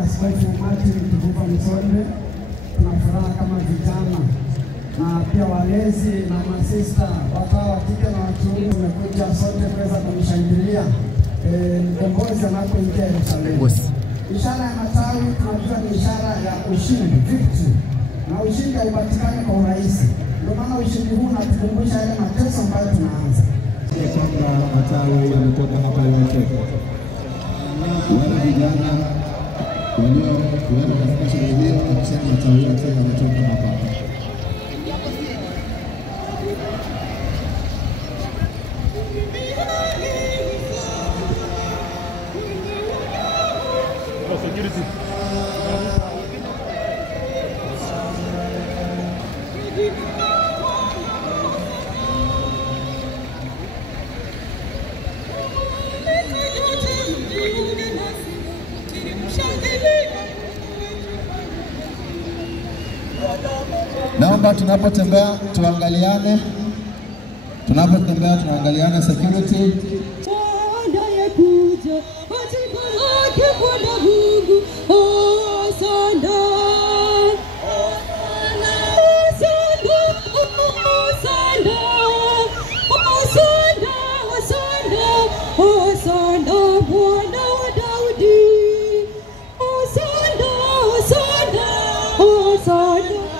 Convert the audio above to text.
Askofu Martin Kivuva Msonde. Tunafuraha kama vijana na pia walezi na masista watawa wa kike na wa kiume tumekuja sote kuweza kumshangilia mkombozi anapoingia Yerusalemu. Ishara ya matawi tunajua ni ishara ya ushindi, victory. Na ushindi haupatikani kwa urahisi. Ndio maana ushindi huu unatukumbusha yale mateso ambayo tunaanza. Kwamba matawi yametoka hapa yote. Wale vijana walio kuenda katika shughuli hiyo kusema matawi yote yametoka hapa. Security. Naomba tunapotembea tuangaliane. Tunapotembea tunaangaliana security. Hosanna,